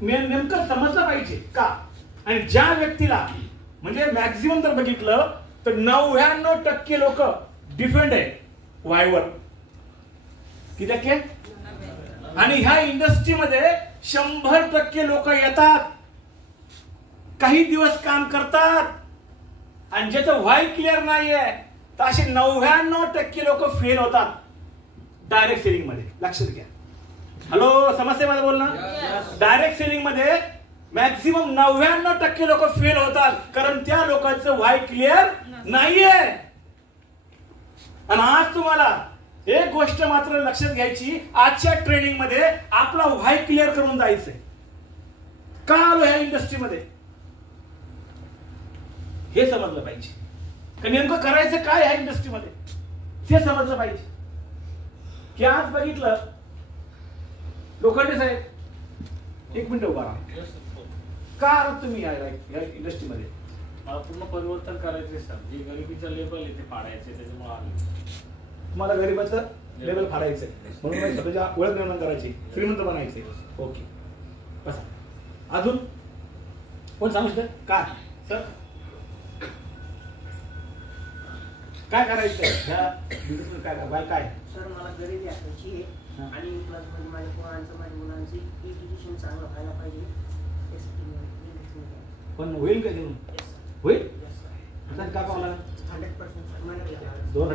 नेमकं समजलं पाहिजे का. आणि ज्या व्यक्तीला म्हणजे मॅक्झिमम जर बघितलं तर 99% लोक डिफेंड आहे वायवर. किती टक्के. आणि ह्या इंडस्ट्रीमध्ये 100% लोक येतात, काही दिवस काम करतात, आणि ज्याचं व्हाय क्लिअर नाहीये तर असे 99% लोक फेल होतात डायरेक्ट सेलिंग मध्ये. लक्षात घ्या. हॅलो, समस्येमध्ये बोल ना. डायरेक्ट सेलिंग मध्ये मॅक्सिमम 99% लोक फेल होतात, कारण त्या लोकांचं व्हाय क्लिअर नाहीये. आणि आज तुम्हाला एक गोष्ट मात्र लक्षात घ्यायची, आजच्या ट्रेनिंग मध्ये आपला व्हाय क्लिअर करून जायचंय. का आलो ह्या इंडस्ट्रीमध्ये हे समजलं पाहिजे. का नेमकं करायचं काय ह्या इंडस्ट्रीमध्ये ते समजलं पाहिजे. की आज बघितलं लोखंडे साहेब, एक मिनिट उभा राहा. का आलात तुम्ही या इंडस्ट्रीमध्ये? मला पूर्ण परिवर्तन करायचे सर. जे गरिबीचं लेबल आहे ते फाडायचे, त्याच्यामुळे आले. तुम्हाला गरिबाचं लेवल फाडायचंय म्हणून स्वतःच्या ओळख निर्माण करायची, श्रीमंत बनायचे. ओके, बसा. अजून कोण सांगू शकत? काय सर काय करायचं काय काय? सर मला गरिबी हटायची आहे आणि प्लस म्हणजे माझ्या पोरांचं माझ्या मुलांचं एज्युकेशन चांगलं व्हायला पाहिजे. पण होईल का देऊन? होईल का पावला? 100% 2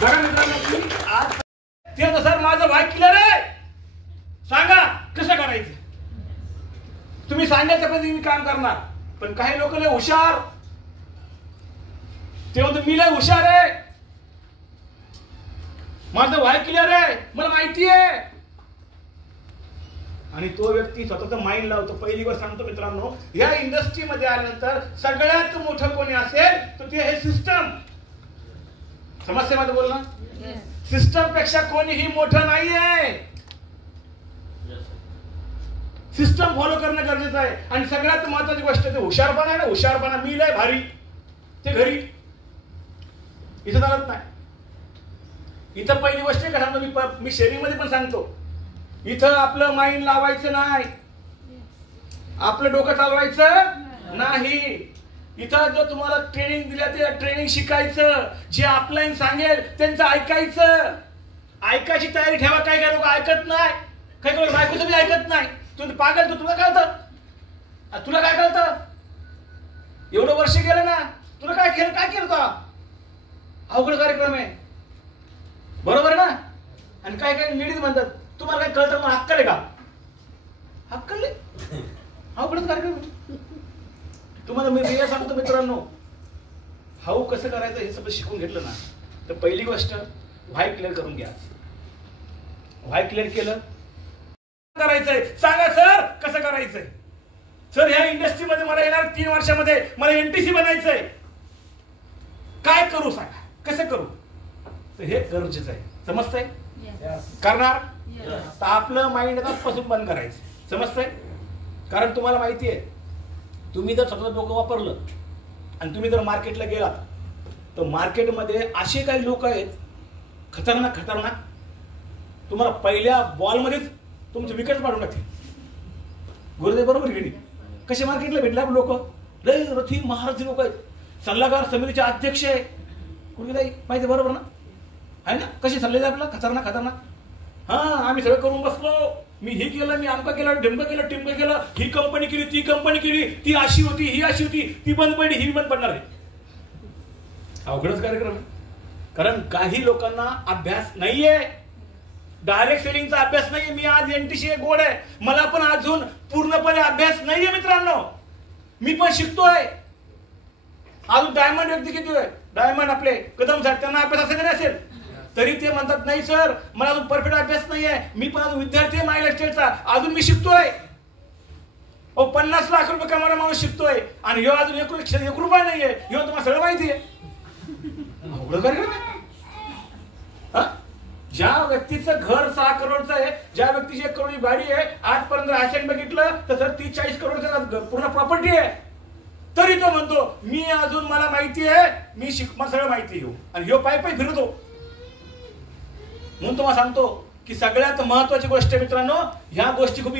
बघा मित्रांनो, आज ते सर माझं व्हाय क्लिअर आहे, सांगा कसं करायचं. तुम्ही सांगायच्या पद्धतीने मी काम करणार. पण काही लोक लय हुशार, ते म्हणतो मी लय हुशार आहे, माझं व्हाय क्लिअर आहे, मला माहिती आहे. आणि तो व्यक्ती स्वतःचं माइंड लावतो. पहिली गोष्ट सांगतो मित्रांनो, या इंडस्ट्रीमध्ये आल्यानंतर सगळ्यात मोठं कोणी असेल तर ते हे सिस्टम. समस्येमध्ये बोल ना. सिस्टम पेक्षा कोणीही मोठं नाहीये. सिस्टम फॉलो करणं गरजेचं आहे. आणि सगळ्यात महत्वाची गोष्ट ते हुशारपणा आहे ना. हुशारपणा मी लय भारी, ते घरी इथं चालत नाही. इथं पहिली गोष्ट का सांगतो मी शेरीमध्ये पण सांगतो, इथं आपलं माइंड लावायचं नाही, आपलं डोकं चालवायचं नाही. इथं जो तुम्हाला ट्रेनिंग दिल्या ते ट्रेनिंग शिकायचं, जे ऑफलाईन सांगेल त्यांचं ऐकायचं. ऐकायची तयारी ठेवा. काही लोक ऐकत नाही, काही बायकोचं बी ऐकत नाही. तुम्ही पागल, तो तुला कळतं? तुला काय कळतं? एवढं वर्ष गेलं ना, तुला काय केलं? काय केलं तो? अवघड कार्यक्रम आहे, बरोबर ना. आणि काय काय लेडीज म्हणतात तुम्हाला काय कळतं, मग अक्कल आहे का? अक्कल नाही, अवघडच कार्यक्रम. तुम्हाला मी सांगतो मित्रांनो, हाऊ कसं करायचं हे सगळं शिकून घेतलं ना तर पहिली गोष्ट व्हाय क्लिअर करून घ्या. व्हाय क्लिअर केलं, करायचंय सांगा सर कसं करायचंय. सर ह्या इंडस्ट्रीमध्ये मला येणार 3 वर्षामध्ये मला एनटीसी बनायचंय, काय करू सांगा, कसं करू. तर हे गरजेचं आहे. समजतंय? करणार तर आपलं माइंड आतापासून बंद करायचं. समजतंय? कारण तुम्हाला माहिती आहे, तुम्ही जर स्वतःचं डोकं वापरलं आणि तुम्ही जर मार्केटला गेलात तर मार्केटमध्ये असे काही लोक आहेत खतरनाक खतरनाक, तुम्हाला पहिल्या बॉलमध्येच तुमचे विकेट पाडून टाकतील. गुरुदेव बरोबर घेणे कसे मार्केटला भेटले आपण लोक, लय रथी महारथी लोक आहेत. सल्लागार समितीचे अध्यक्ष आहे गुरुदेव, माहिती बरोबर ना, आहे ना. कसे सल्ले आपला खतरनाक खतरनाक. हा आम्ही सगळं करून बसलो, मी हे केलं, मी आमका केलं, ढिंब केलं, टिंब केलं, ही कंपनी केली, ती कंपनी केली, ती अशी होती, ही अशी होती, ती बंद पडली, ही बंद पडणार आहे. अवघडच कार्यक्रम. कारण काही लोकांना अभ्यास नाहीये, डायरेक्ट सेलिंगचा अभ्यास नाहीये. मी आज एनटीसी गोड आहे, मला पण अजून पूर्णपणे अभ्यास नाहीये मित्रांनो. मी पण शिकतोय. अजून डायमंड व्यक्ती किती आहे, डायमंड आपले कदम साहेब, त्यांना अभ्यास असेल नाही असेल तरी ते म्हणतात नाही सर मला अजून परफेक्ट अभ्यास नाहीये, मी पण अजून विद्यार्थी आहे माय लाईफस्टाईलचा, अजून मी शिकतोय. 50 लाख रुपये कमावणारा माणूस शिकतोय आणि ह्यो अजून 1 रुपया नाहीये. ह्यो तुम्हाला सगळं माहिती आहे. ज्या व्यक्तीचं घर 6 करोडचं आहे, ज्या व्यक्तीची 1 करोडची गाडी आहे, आजपर्यंत ऍसेट बघितलं तर सर 30-40 करोडचं पूर्ण प्रॉपर्टी आहे, तरी तो म्हणतो मी अजून मला माहिती आहे, मी मला सगळं माहिती आहे. आणि ह्यो पाय फिरतो. म्हणून तुम्हाला सांगतो की सगळ्यात महत्वाची गोष्ट मित्रांनो, ह्या गोष्टी खूप